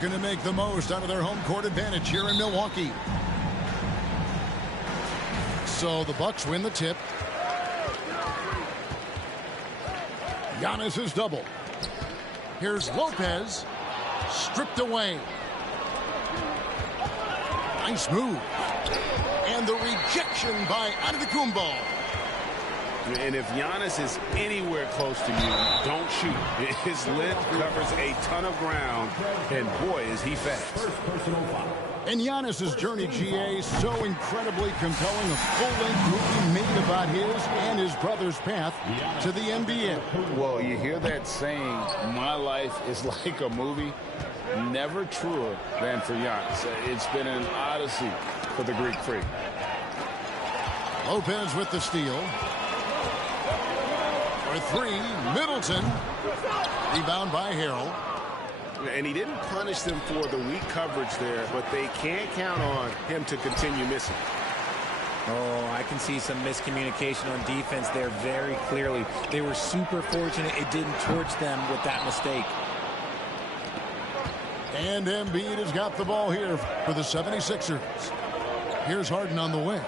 Going to make the most out of their home court advantage here in Milwaukee. So the Bucks win the tip. Giannis is double. Here's Lopez. Stripped away. Nice move. And the rejection by Antetokounmpo. And if Giannis is anywhere close to you, don't shoot. His length covers a ton of ground, and boy, is he fast. And Giannis's journey, GA, so incredibly compelling. A full-length movie made about his and his brother's path to the NBA. Well, you hear that saying, my life is like a movie. Never truer than for Giannis. It's been an odyssey for the Greek freak. Lopez with the steal. For three, Middleton. Rebound by Harrell. And he didn't punish them for the weak coverage there, but they can't count on him to continue missing. Oh, I can see some miscommunication on defense there very clearly. They were super fortunate it didn't torch them with that mistake. And Embiid has got the ball here for the 76ers. Here's Harden on the wing.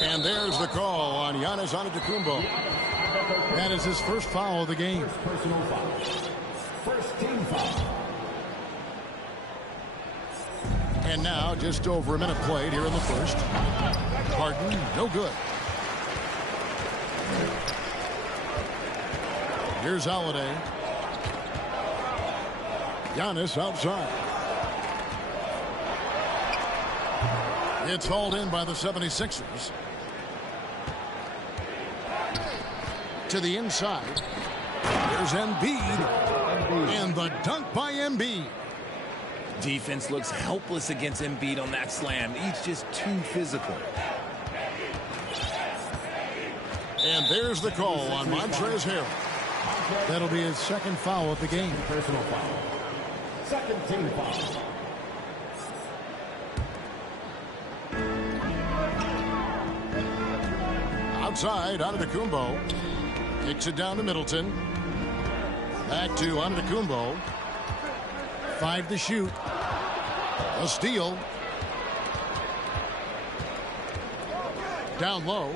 And there's the call on Giannis Antetokounmpo. That is his first foul of the game. First team foul. And now just over a minute played here in the first. Harden, no good. Here's Holiday. Giannis outside. It's hauled in by the 76ers. To the inside. There's Embiid. And the dunk by Embiid. Defense looks helpless against Embiid on that slam. He's just too physical. And there's the call on Montrezl Harrell. That'll be his second foul of the game. Personal foul. Second team foul. Outside, Antetokounmpo. Kicks it down to Middleton. Back to Antetokounmpo. 5 to shoot. A steal. Down low.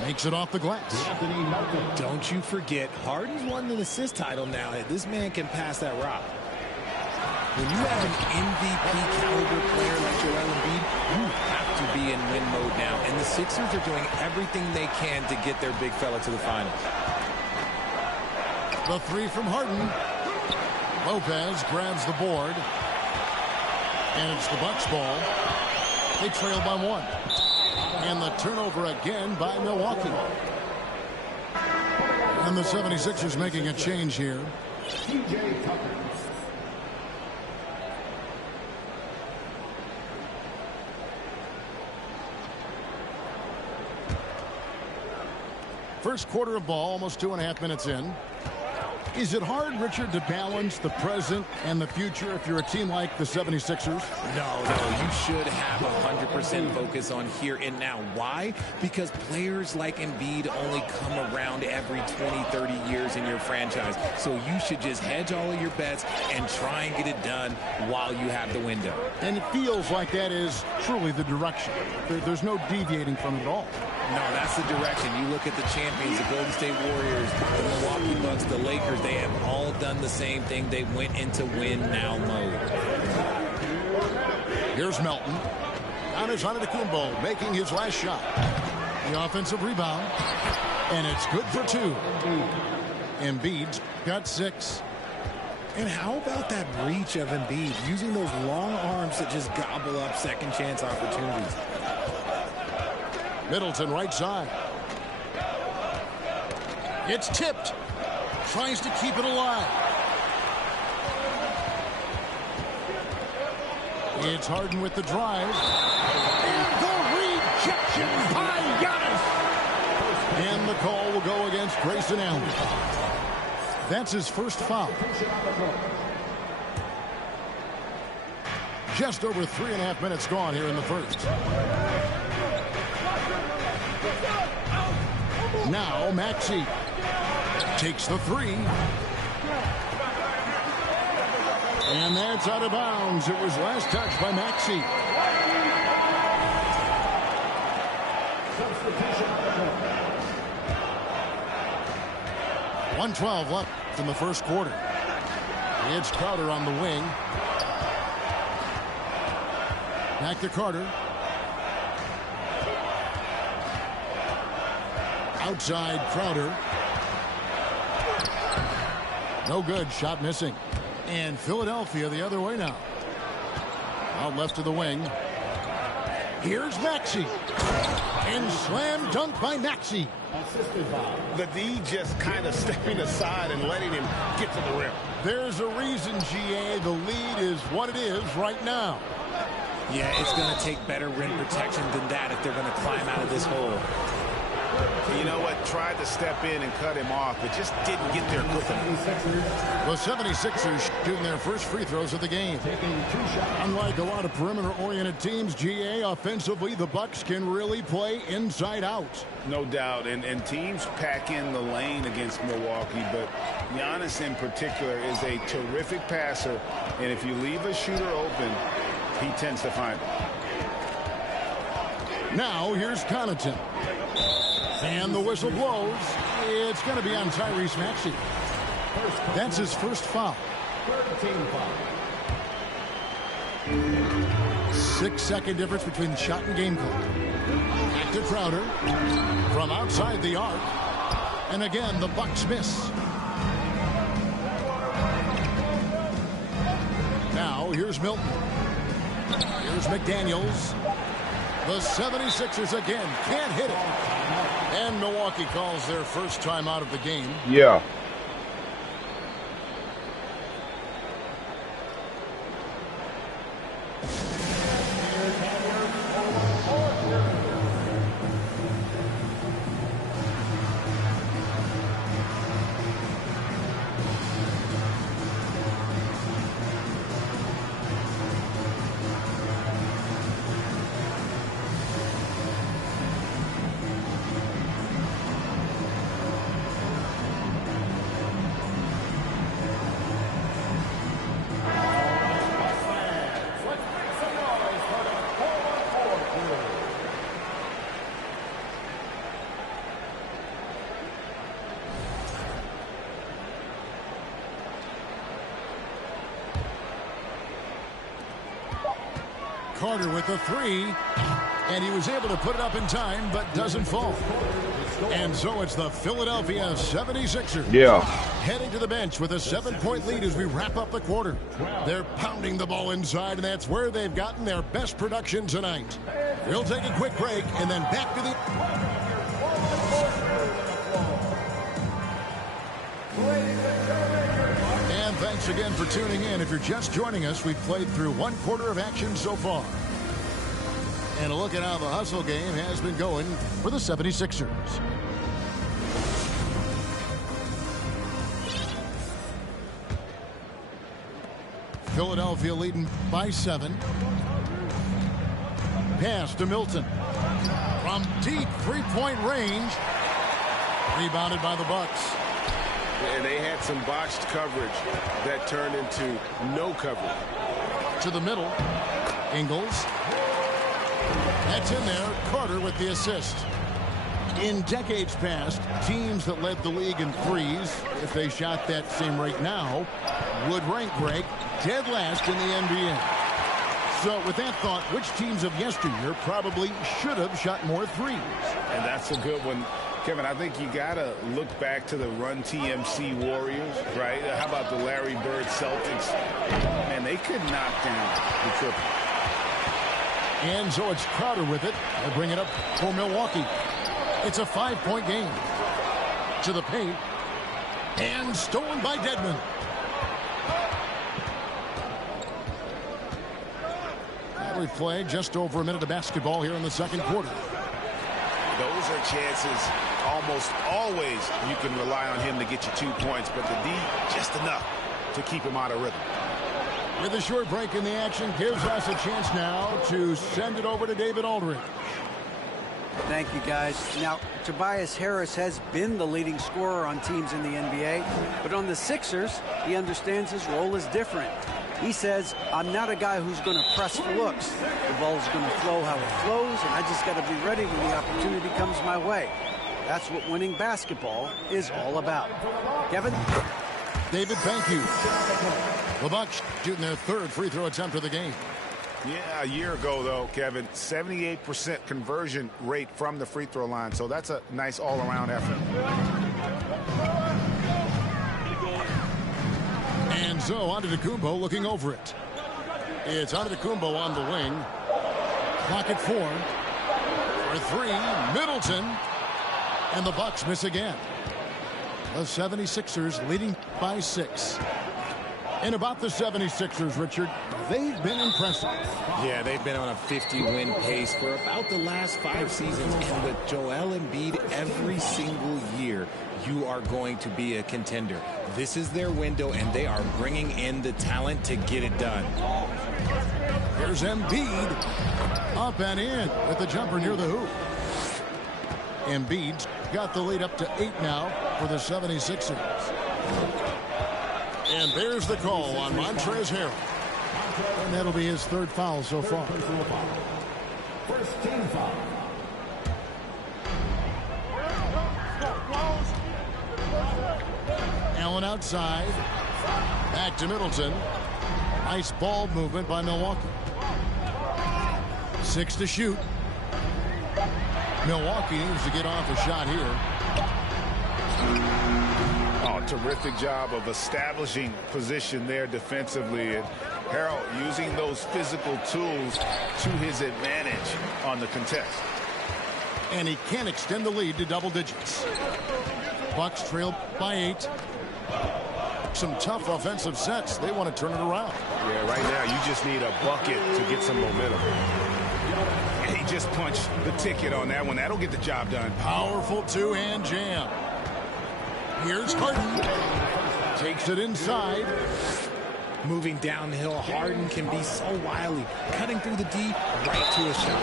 Makes it off the glass. Don't you forget, Harden's won an assist title now. This man can pass that rock. When you have an MVP caliber player like Joel Embiid, you have to be in win mode now. And the Sixers are doing everything they can to get their big fella to the finals. The three from Harden. Lopez grabs the board. And it's the Bucks ball. They trail by 1. And the turnover again by Milwaukee. And the 76ers making a change here. TJ Tucker. First quarter of ball, almost 2.5 minutes in. Is it hard, Richard, to balance the present and the future if you're a team like the 76ers? No, you should have 100% focus on here and now. Why? Because players like Embiid only come around every 20, 30 years in your franchise. So you should just hedge all of your bets and try and get it done while you have the window. And it feels like that is truly the direction. There's no deviating from it at all. No, that's the direction. You look at the champions, the Golden State Warriors, the Milwaukee Bucks, the Lakers, they have all done the same thing. They went into win-now mode. Here's Melton. Giannis Antetokounmpo making his last shot. The offensive rebound. And it's good for 2. Embiid's got 6. And how about that reach of Embiid, using those long arms that just gobble up second chance opportunities? Middleton right side. It's tipped. Tries to keep it alive. It's Harden with the drive. And the rejection by Giannis. And the call will go against Grayson Allen. That's his first foul. Just over 3.5 minutes gone here in the first. Now Maxey takes the 3. And that's out of bounds. It was last touched by Maxey. Substitution. 1:12 left in the first quarter. It's Crowder on the wing. Back to Carter. Outside Crowder. No good. Shot missing. And Philadelphia the other way now. Out left of the wing. Here's Maxey. And slam dunk by Maxey. Assisted by The D just kind of stepping aside and letting him get to the rim. There's a reason, GA. The lead is what it is right now. Yeah, it's going to take better rim protection than that if they're going to climb out of this hole. You know what? Tried to step in and cut him off, but just didn't get there quick enough. The 76ers shooting their first free throws of the game. taking 2 shots. Unlike a lot of perimeter-oriented teams, GA, offensively, the Bucks can really play inside out. No doubt, and teams pack in the lane against Milwaukee, but Giannis in particular is a terrific passer, and if you leave a shooter open, he tends to find it. Now, here's Connaughton. And the whistle blows. It's going to be on Tyrese Maxey. That's his first foul. Third team foul. 6-second difference between shot and game clock. Back to Crowder. From outside the arc. And again, the Bucks miss. Now, here's Milton. Here's McDaniels. The 76ers again can't hit it. And Milwaukee calls their first time out of the game. Yeah. Carter with the three, and he was able to put it up in time, but doesn't fall. And so it's the Philadelphia 76ers. Yeah. Heading to the bench with a 7-point lead as we wrap up the quarter. They're pounding the ball inside, and that's where they've gotten their best production tonight. We'll take a quick break, and then back to the... And thanks again for tuning in. If you're just joining us, we've played through 1 quarter of action so far. And a look at how the hustle game has been going for the 76ers. Philadelphia leading by 7. Pass to Milton. From deep three-point range. Rebounded by the Bucks. And they had some botched coverage that turned into no coverage. To the middle. Ingles. That's in there. Carter with the assist. In decades past, teams that led the league in threes, if they shot that same rate now, would rank break dead last in the NBA. So with that thought, which teams of yesteryear probably should have shot more threes? And that's a good one. Kevin, I think you got to look back to the Run TMC Warriors, right? How about the Larry Bird Celtics? Man, they could knock down the triple. And so it's Crowder with it. They bring it up for Milwaukee. It's a 5-point game. To the paint. And stolen by Dedmon. Now we play just over a minute of basketball here in the second quarter. Those are chances almost always you can rely on him to get you 2 points, but the D, just enough to keep him out of rhythm. With a short break in the action, gives us a chance now to send it over to David Aldridge. Thank you, guys. Now, Tobias Harris has been the leading scorer on teams in the NBA, but on the Sixers, he understands his role is different. He says, I'm not a guy who's going to press for looks. The ball's going to flow how it flows, and I just got to be ready when the opportunity comes my way. That's what winning basketball is all about. Kevin? David, thank you. The Bucks shooting their third free throw attempt of the game. Yeah, a year ago, though, Kevin, 78% conversion rate from the free throw line. So that's a nice all-around effort. And so Antetokounmpo looking over it. It's Antetokounmpo on the wing. Clock at 4. For 3, Middleton. And the Bucks miss again. The 76ers leading by 6. And about the 76ers, Richard, they've been impressive. Yeah, they've been on a 50-win pace for about the last 5 seasons. And with Joel Embiid every single year, you are going to be a contender. This is their window, and they are bringing in the talent to get it done. Here's Embiid. Up and in with the jumper near the hoop. Embiid's got the lead up to 8 now for the 76ers. And there's the call on Montrezl Harrell. And that'll be his 3rd foul so far. First team foul. Allen outside. Back to Middleton. Nice ball movement by Milwaukee. 6 to shoot. Milwaukee needs to get off a shot here. Oh, terrific job of establishing position there defensively. And Harrell using those physical tools to his advantage on the contest. And he can extend the lead to double digits. Bucks trail by 8. Some tough offensive sets. They want to turn it around. Yeah, right now you just need a bucket to get some momentum. And he just punched the ticket on that one. That'll get the job done. Powerful two-hand jam. Here's Harden. Takes it inside. Moving downhill, Harden can be so wily. Cutting through the D, right to a shot.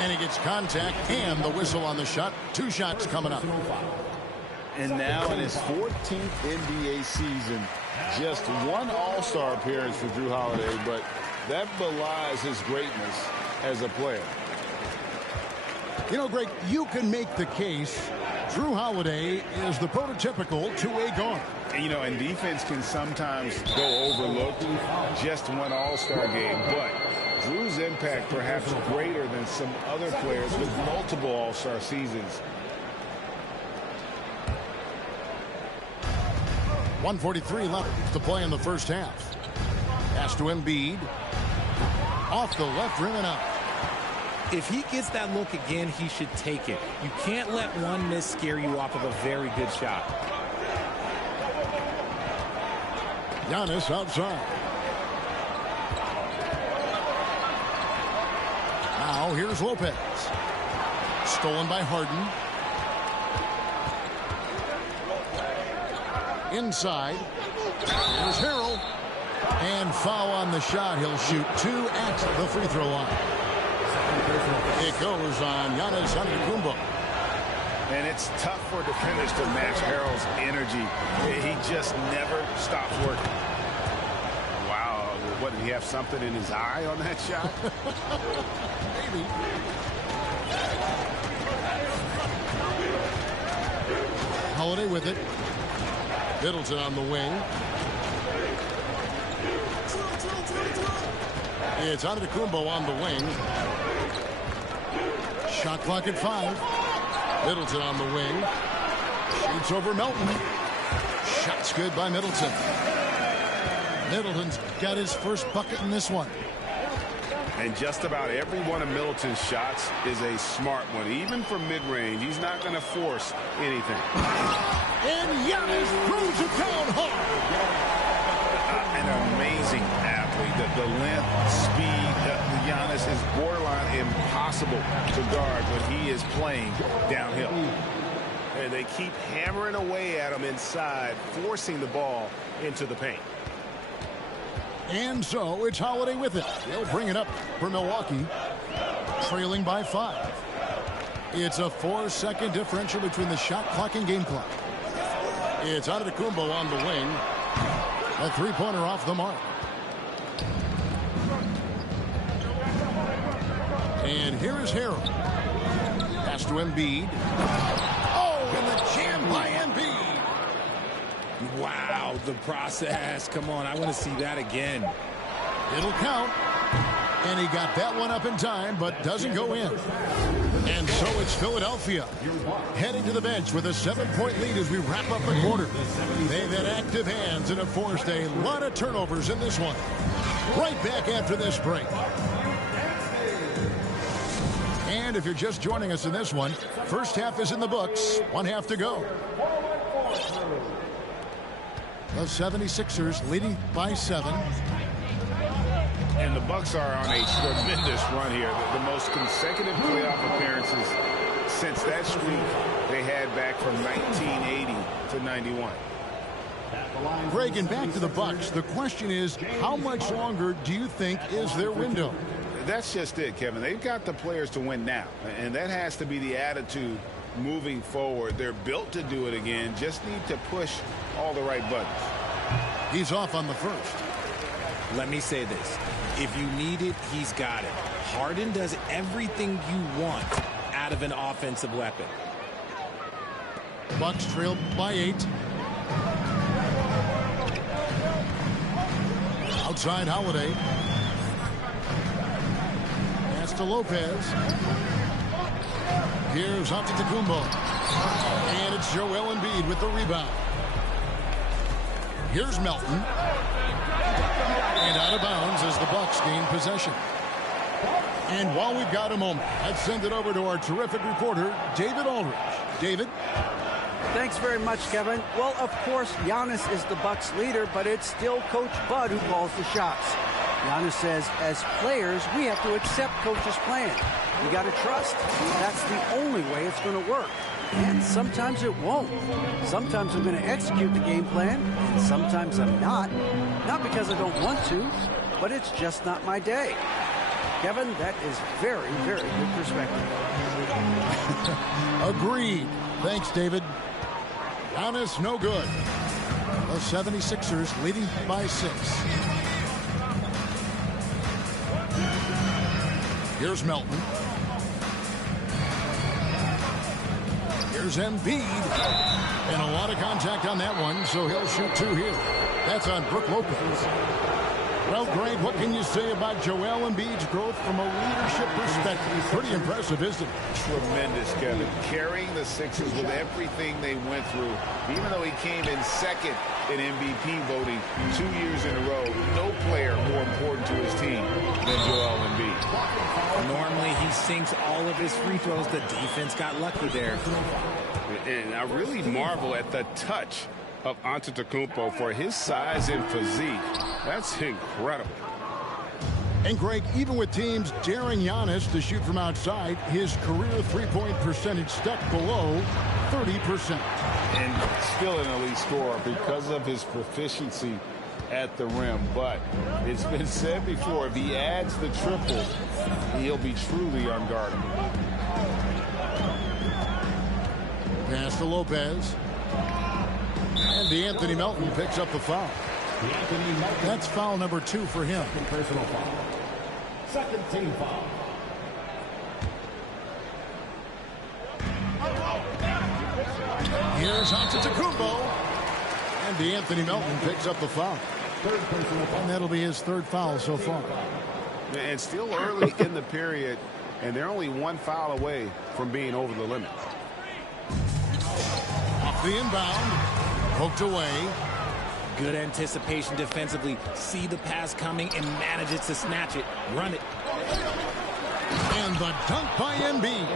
And he gets contact and the whistle on the shot. 2 shots coming up. And now in his 14th NBA season, just 1 All-Star appearance for Jrue Holiday, but that belies his greatness as a player. You know, Greg, you can make the case Jrue Holiday is the prototypical two-way guard. And, you know, and defense can sometimes go overlooked. Just 1 All-Star game, but Drew's impact perhaps greater than some other players with multiple All-Star seasons. 1:43 left to play in the first half. Pass to Embiid. Off the left rim and out. If he gets that look again, he should take it. You can't let one miss scare you off of a very good shot. Giannis outside. Now here's Lopez. Stolen by Harden. Inside. Here's Harrell. And foul on the shot. He'll shoot 2 at the free throw line. It goes on Giannis Antetokounmpo. And it's tough for defenders to match Harrell's energy. He just never stops working. Wow. What, did he have something in his eye on that shot? Maybe. Holiday with it. Middleton on the wing. It's Antetokounmpo on the wing. Shot clock at 5. Middleton on the wing. Shoots over Melton. Shot's good by Middleton. Middleton's got his first bucket in this one. And just about every one of Middleton's shots is a smart one. Even from mid-range, he's not going to force anything. And Giannis throws it down hard. An amazing athlete. The length, speed, Giannis is borderline impossible to guard when he is playing downhill. And they keep hammering away at him inside, forcing the ball into the paint. And so it's Holiday with it. They'll bring it up for Milwaukee, trailing by 5. It's a 4-second differential between the shot clock and game clock. It's Antetokounmpo on the wing. A 3-pointer off the mark. And here is Harrell. Pass to Embiid. Oh, and the jam by Embiid. Wow, the process. Come on, I want to see that again. It'll count. And he got that one up in time, but doesn't go in. And so it's Philadelphia heading to the bench with a 7-point lead as we wrap up the quarter. They've had active hands and have forced a lot of turnovers in this one. Right back after this break. And if you're just joining us in this one, first half is in the books. 1 half to go. The 76ers leading by 7. And the Bucks are on a tremendous run here. The most consecutive playoff appearances since that streak they had back from 1980 to 91. Greg, and back to the Bucks. The question is, how much longer do you think is their window? That's just it, Kevin. They've got the players to win now, and that has to be the attitude moving forward. They're built to do it again. Just need to push all the right buttons. He's off on the first. Let me say this. If you need it, he's got it. Harden does everything you want out of an offensive weapon. Bucks trail by 8. Outside Holiday. Pass to Lopez. Here's Antetokounmpo. And it's Joel Embiid with the rebound. Here's Melton. And out of bounds as the Bucks gain possession. And while we've got a moment, let's send it over to our terrific reporter, David Aldridge. David? Thanks very much, Kevin. Well, of course, Giannis is the Bucks leader, but it's still Coach Bud who calls the shots. Giannis says, as players, we have to accept Coach's plan. We got to trust. That's the only way it's going to work. And sometimes it won't. Sometimes I'm going to execute the game plan, and sometimes I'm not. Not because I don't want to, but it's just not my day. Kevin, that is very, very good perspective. Agreed. Thanks, David. Giannis, no good. The 76ers leading by 6. Here's Melton. Here's Embiid. And a lot of contact on that one, so he'll shoot 2 here. That's on Brook Lopez. Well, Greg, what can you say about Joel Embiid's growth from a leadership perspective? Pretty impressive, isn't it? Tremendous, Kevin. Carrying the Sixers with everything they went through. Even though he came in second in MVP voting 2 years in a row, no player more important to his team than Joel Embiid. Normally, he sinks all of his free throws. The defense got lucky there. And I really marvel at the touch of Antetokounmpo for his size and physique. That's incredible. And Greg, even with teams daring Giannis to shoot from outside, his career three-point percentage stuck below 30%. And still an elite scorer because of his proficiency at the rim. But it's been said before, if he adds the triple, he'll be truly unguardable. Pass to Lopez. And DeAnthony Melton picks up the foul. That's foul number 2 for him. Personal foul. Second team foul. Here's Antetokounmpo. And DeAnthony Melton picks up the foul. Third personal foul. And that'll be his 3rd foul so far. And still early in the period, and they're only 1 foul away from being over the limit. Off the inbound. Poked away. Good anticipation defensively. See the pass coming and manages to snatch it. Run it. And the dunk by Embiid.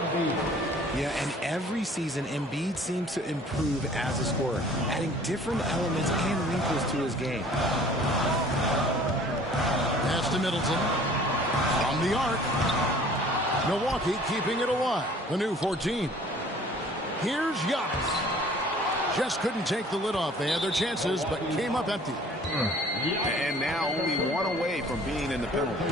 Yeah, and every season, Embiid seems to improve as a scorer, adding different elements and wrinkles to his game. Pass to Middleton. From the arc. Milwaukee keeping it alive. The new 14. Here's Giannis. Just couldn't take the lid off. They had their chances, but came up empty. And now only 1 away from being in the penalty.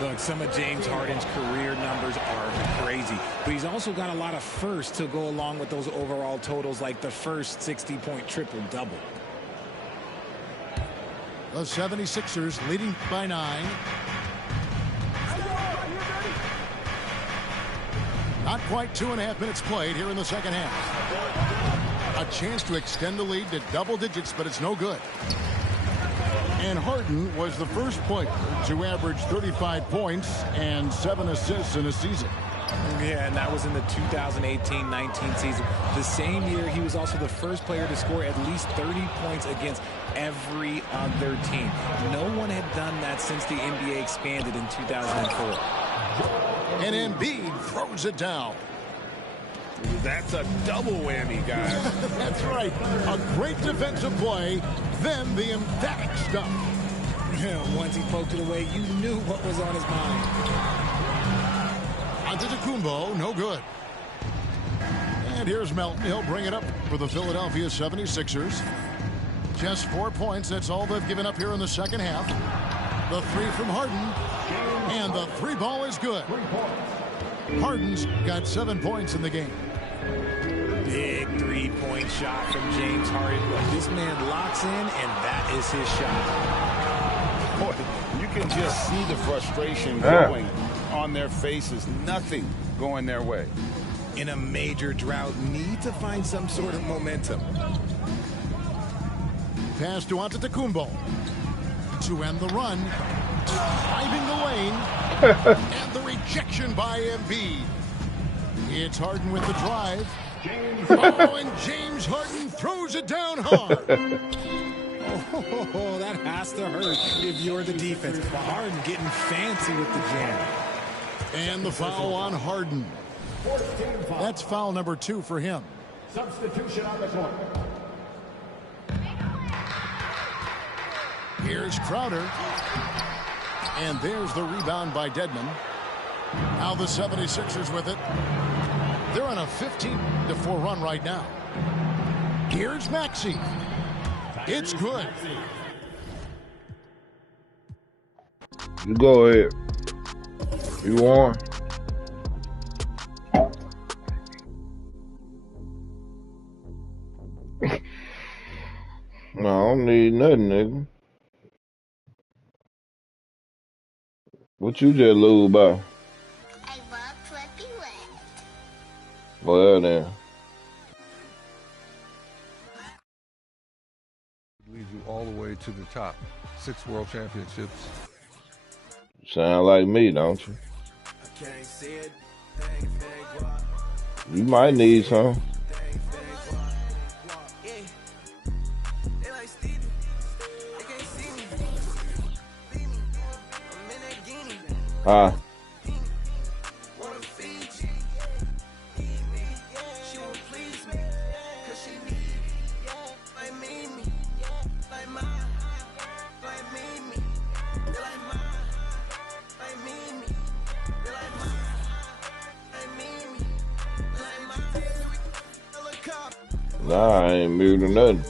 Look, some of James Harden's career numbers are crazy, but he's also got a lot of firsts to go along with those overall totals, like the first 60-point triple-double. The 76ers leading by 9. Not quite 2.5 minutes played here in the second half. A chance to extend the lead to double digits, but it's no good. And Harden was the first player to average 35 points and 7 assists in a season. Yeah, and that was in the 2018-19 season. The same year, he was also the first player to score at least 30 points against every other team. No one had done that since the NBA expanded in 2004. And Embiid throws it down. That's a double whammy, guys. That's right. A great defensive play, then the emphatic stuff. Once he poked it away, you knew what was on his mind. Antetokounmpo, no good. And here's Melton. He'll bring it up for the Philadelphia 76ers. Just 4 points. That's all they've given up here in the second half. The three from Harden. And the three ball is good. Harden's got 7 points in the game. Big three-point shot from James Harden. This man locks in, and that is his shot. Boy, you can just see the frustration growing on their faces. Nothing going their way. In a major drought, need to find some sort of momentum. Pass to Antetokounmpo. To end the run. Driving the lane. And the rejection by Embiid. It's Harden with the drive. Oh, and James Harden throws it down hard. Oh, that has to hurt if you're the defense. Harden getting fancy with the jam. And the foul on Harden. That's foul number 2 for him. Substitution on the court. Here's Crowder. And there's the rebound by Dedmon. Now the 76ers with it. They're on a 15-4 run right now. Here's Maxey. It's good. You go ahead. You won. No, I don't need nothing, nigga. What you just lose by? I walked flippy wet. Well then. Leads you all the way to the top. 6 world championships. Sound like me, don't you? You might need some. Ah. Nah, I ain't moved or nothing.